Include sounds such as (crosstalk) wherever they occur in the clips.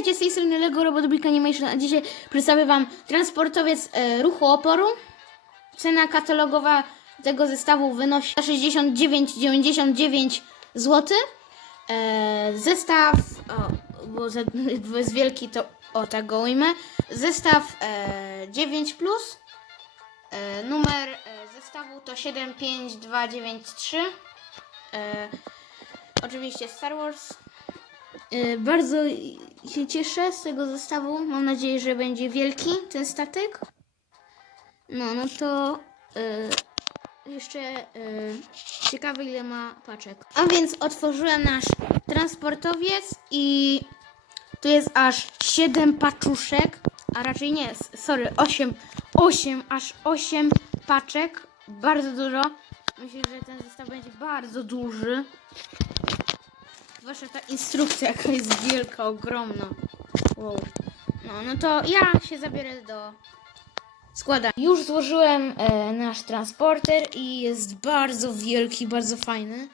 Witajcie z tej strony LEGO Robot Brick Animation, a dzisiaj przedstawię Wam transportowiec e, ruchu oporu. Cena katalogowa tego zestawu wynosi 69,99 zł. E, zestaw, o, bo, za, jest wielki, to o tak go ujmę. Zestaw e, 9+, plus. E, numer e, zestawu to 75293. E, oczywiście Star Wars. E, Bardzo się cieszę z tego zestawu. Mam nadzieję, że będzie wielki ten statek. No, no to e, jeszcze e, ciekawe ile ma paczek. A więc otworzyłem nasz transportowiec i tu jest aż 7 paczuszek, a raczej nie, sorry, 8, 8, aż 8 paczek. Bardzo dużo. Myślę, że ten zestaw będzie bardzo duży. Zwłaszcza ta instrukcja, jaka jest wielka, ogromna. Wow. No, no to ja się zabiorę do składania. Już złożyłem e, nasz transporter i jest bardzo wielki, bardzo fajny.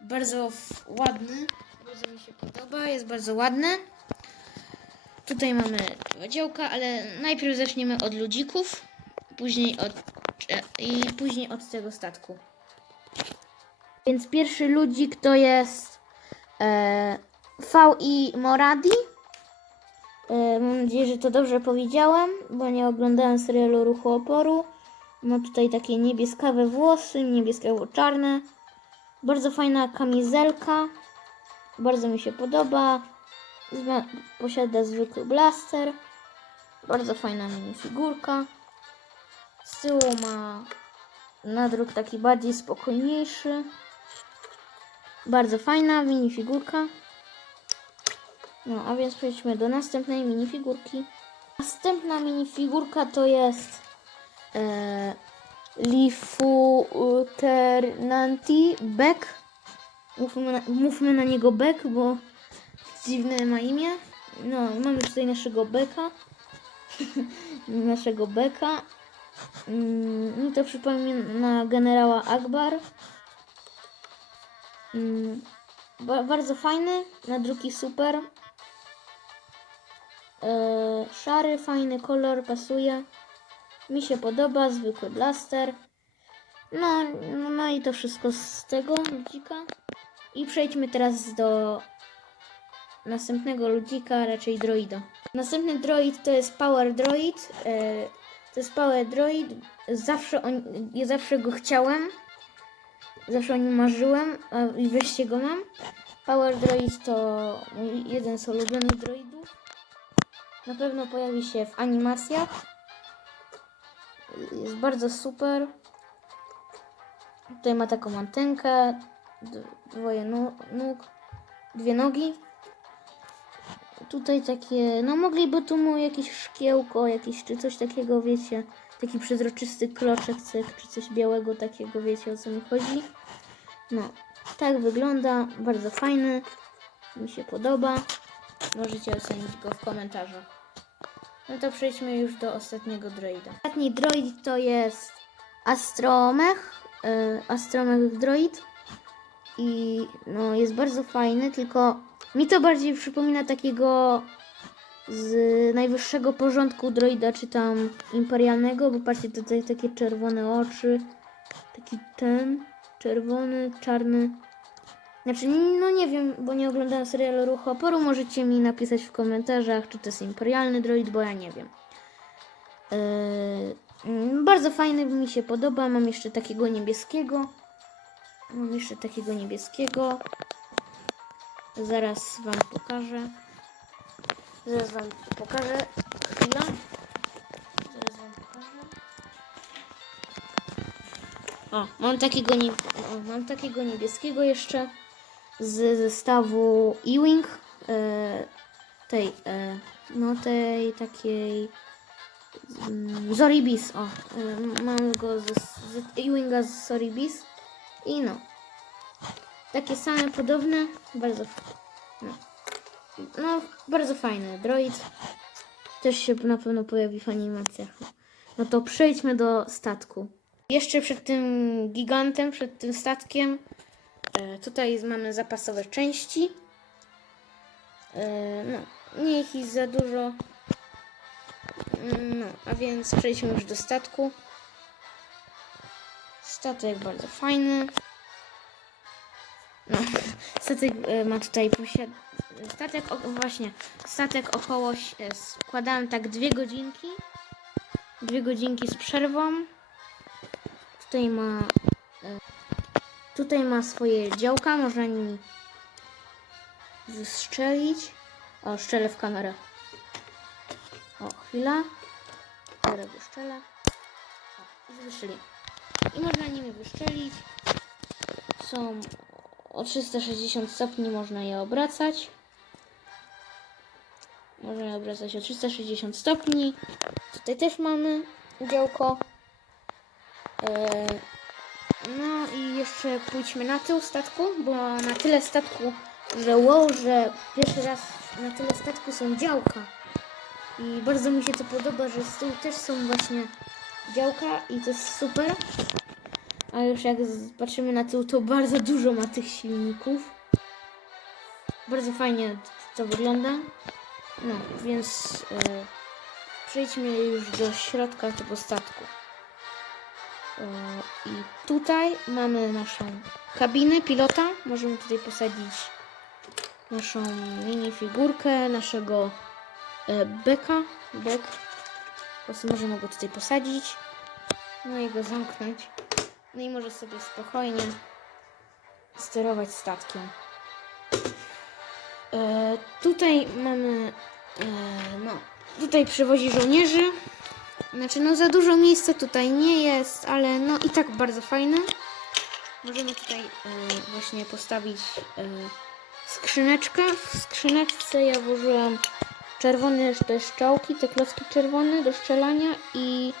Bardzo ładny. Bardzo mi się podoba, jest bardzo ładny. Tutaj mamy dwa działka, ale najpierw zaczniemy od ludzików, później od e, i później od tego statku. Więc pierwszy ludzik to jest e, VI Moradi. E, mam nadzieję, że to dobrze powiedziałem, bo nie oglądałem serialu Ruchu Oporu. Ma tutaj takie niebieskawe włosy, niebieskawo-czarne. Bardzo fajna kamizelka. Bardzo mi się podoba. Zma- posiada zwykły blaster. Bardzo fajna minifigurka. Z tyłu ma nadruk taki bardziej spokojniejszy. Bardzo fajna minifigurka. No, a więc przejdźmy do następnej minifigurki. Następna minifigurka to jest e, Lifuternanti Beck. Mówmy na, mówmy na niego Beck, bo dziwne ma imię. No, mamy tutaj naszego Beka. (laughs) naszego Beka. Mm, mi to przypomina generała Akbar. Mm, ba- bardzo fajny, nadruki super. E, szary, fajny kolor, pasuje. Mi się podoba, zwykły blaster. No, no, no i to wszystko z tego ludzika. I przejdźmy teraz do następnego ludzika, raczej droida. Następny droid to jest Power Droid. E, to jest Power Droid. Zawsze, on, ja zawsze go chciałem. Zawsze o nim marzyłem i wreszcie go mam. Power Droid to mój jeden z ulubionych droidów. Na pewno pojawi się w animacjach. Jest bardzo super. Tutaj ma taką antenkę, dwoje nóg, dwie nogi. Tutaj takie, no mogliby tu mu jakieś szkiełko, jakieś czy coś takiego, wiecie, taki przezroczysty kloczek cyk, czy coś białego takiego, wiecie o co mi chodzi. No, tak wygląda, bardzo fajny, mi się podoba. Możecie ocenić go w komentarzu. No to przejdźmy już do ostatniego droida. Ostatni droid to jest Astromech, y, Astromech droid i no jest bardzo fajny, tylko mi to bardziej przypomina takiego z najwyższego porządku droida, czy tam imperialnego, bo patrzcie tutaj takie czerwone oczy, taki ten czerwony, czarny. Znaczy, no nie wiem, bo nie oglądałem serialu Ruchu Oporu. Możecie mi napisać w komentarzach, czy to jest imperialny droid, bo ja nie wiem. Yy, bardzo fajny, mi się podoba. Mam jeszcze takiego niebieskiego. Mam jeszcze takiego niebieskiego. Zaraz Wam pokażę. Zaraz Wam pokażę. Chwila. Zaraz Wam pokażę. O, mam takiego, nie, o, mam takiego niebieskiego jeszcze z zestawu E-Wing. E, tej, e, no tej takiej mm, Zoribis. O, e, mam go z, z E-Winga z Zoribis. I no. Takie same, podobne. Bardzo, no. No, bardzo fajny droid. Też się na pewno pojawi w animacjach. No to przejdźmy do statku. Jeszcze przed tym gigantem, przed tym statkiem, e, tutaj mamy zapasowe części. E, no, niech jakiś za dużo. Mm, No, a więc przejdźmy już do statku. Statek bardzo fajny. No, (laughs) statek e, ma tutaj posiad... Statek, właśnie, statek około, e, składałem tak dwie godzinki. Dwie godzinki z przerwą. Tutaj ma, e, tutaj ma swoje działka, można nimi wystrzelić. O, szczelę w kamerę. O, chwila. Teraz wyszczelę. O, już wystrzeli. I można nimi wyszczelić. Są o 360 stopni, można je obracać. Je obracać o 360 stopni. Tutaj też mamy działko. E, no i jeszcze pójdźmy na tył statku, bo na tyle statku, że wow, że pierwszy raz na tyle statku są działka. I bardzo mi się to podoba, że z tyłu też są właśnie działka i to jest super. A już jak patrzymy na tył, to bardzo dużo ma tych silników. Bardzo fajnie to wygląda. No, więc e, przejdźmy już do środka tego statku. E, I tutaj mamy naszą kabinę pilota. Możemy tutaj posadzić naszą minifigurkę, naszego e, beka. Bek. Po prostu możemy go tutaj posadzić. No i go zamknąć. No i może sobie spokojnie sterować statkiem. E, tutaj mamy, e, no, tutaj przywozi żołnierzy. Znaczy, no za dużo miejsca tutaj nie jest, ale no i tak bardzo fajne. Możemy tutaj e, właśnie postawić e, skrzyneczkę. W skrzyneczce ja włożyłam czerwone te szczałki, te klocki czerwone do strzelania i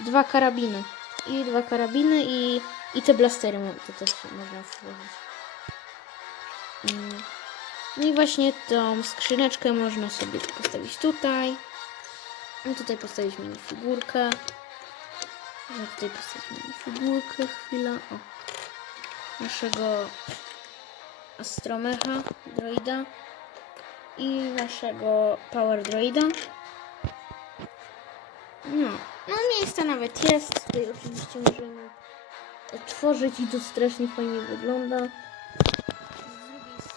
dwa karabiny. I dwa karabiny i, i te blastery to też można włożyć. Mm. No i właśnie tą skrzyneczkę można sobie postawić tutaj. No tutaj postawić minifigurkę. No tutaj postawić minifigurkę, chwila. O. Naszego astromecha droida i naszego power droida. No, no miejsca nawet jest. Tutaj oczywiście możemy otworzyć i to strasznie fajnie wygląda.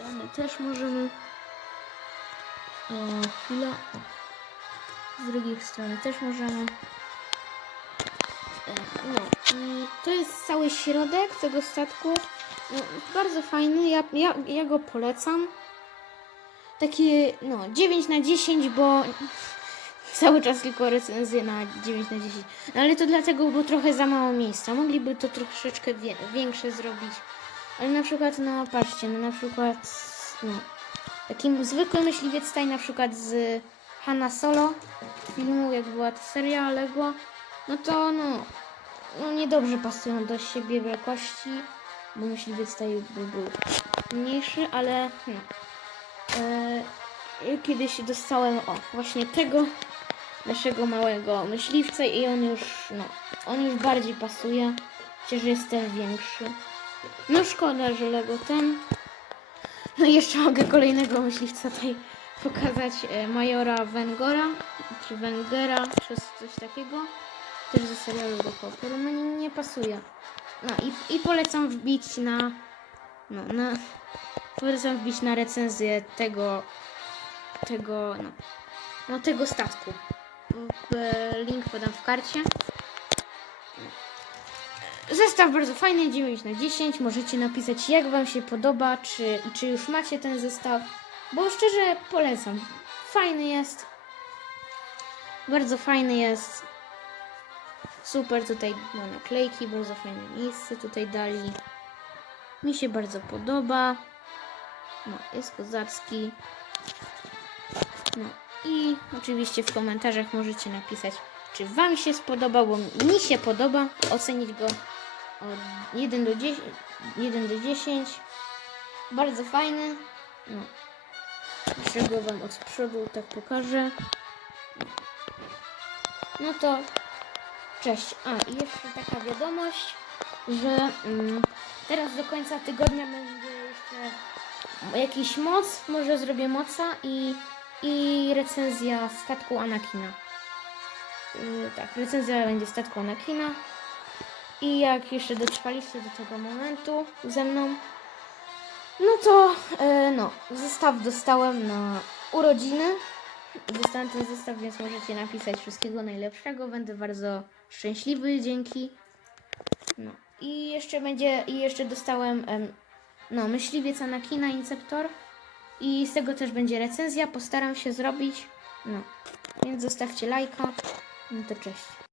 Drugiej strony też możemy. Chwila. O. Z drugiej strony też możemy. E, No i to jest cały środek tego statku. No, bardzo fajny, ja, ja, ja go polecam. Taki, no, 9 na 10, bo (laughs) cały czas tylko recenzję na 9 na 10. No, ale to dlatego, bo trochę za mało miejsca. Mogliby to troszeczkę wie, większe zrobić. Ale na przykład, no patrzcie, no na przykład, no, taki zwykły myśliwiec staj na przykład z Hanna Solo filmu, jak była ta seria Lego, no to no, no niedobrze pasują do siebie wielkości, bo myśliwiec staj by był mniejszy, ale no, e, kiedyś dostałem, o, właśnie tego naszego małego myśliwca i on już, no, on już bardziej pasuje, chociaż jest też większy. No szkoda, że Lego ten. No i jeszcze mogę kolejnego myśliwca tutaj pokazać e, Majora Wengora, czy Wengera, czy coś takiego. Też ze serialu do Hopper. No nie, nie pasuje. No i, i polecam wbić na, no na, polecam wbić na recenzję tego, tego, no, no tego statku. W- Link podam w karcie. Zestaw bardzo fajny, 9 na 10. Możecie napisać, jak Wam się podoba, czy, czy już macie ten zestaw. Bo szczerze polecam. Fajny jest. Bardzo fajny jest. Super tutaj ma naklejki, bardzo fajne miejsce tutaj dali. Mi się bardzo podoba. No, jest kozacki. No i oczywiście w komentarzach możecie napisać, czy Wam się spodobał, bo mi się podoba. Ocenić go od 1 do 10. 1 do 10. Bardzo fajny. No. Jeszcze go Wam od przodu tak pokażę. No to cześć. A i jeszcze taka wiadomość, że mm, teraz do końca tygodnia będzie jeszcze jakiś moc. Może zrobię moca i i recenzja statku Anakina. Yy, tak, recenzja będzie statku Anakina. I jak jeszcze dotrwaliście do tego momentu ze mną, no to e, no, zestaw dostałem na urodziny. Dostałem ten zestaw, więc możecie napisać wszystkiego najlepszego. Będę bardzo szczęśliwy dzięki. No. I jeszcze będzie, i jeszcze dostałem em, no, myśliwiec Anakina Inceptor. I z tego też będzie recenzja. Postaram się zrobić. No. Więc zostawcie lajka. No to cześć.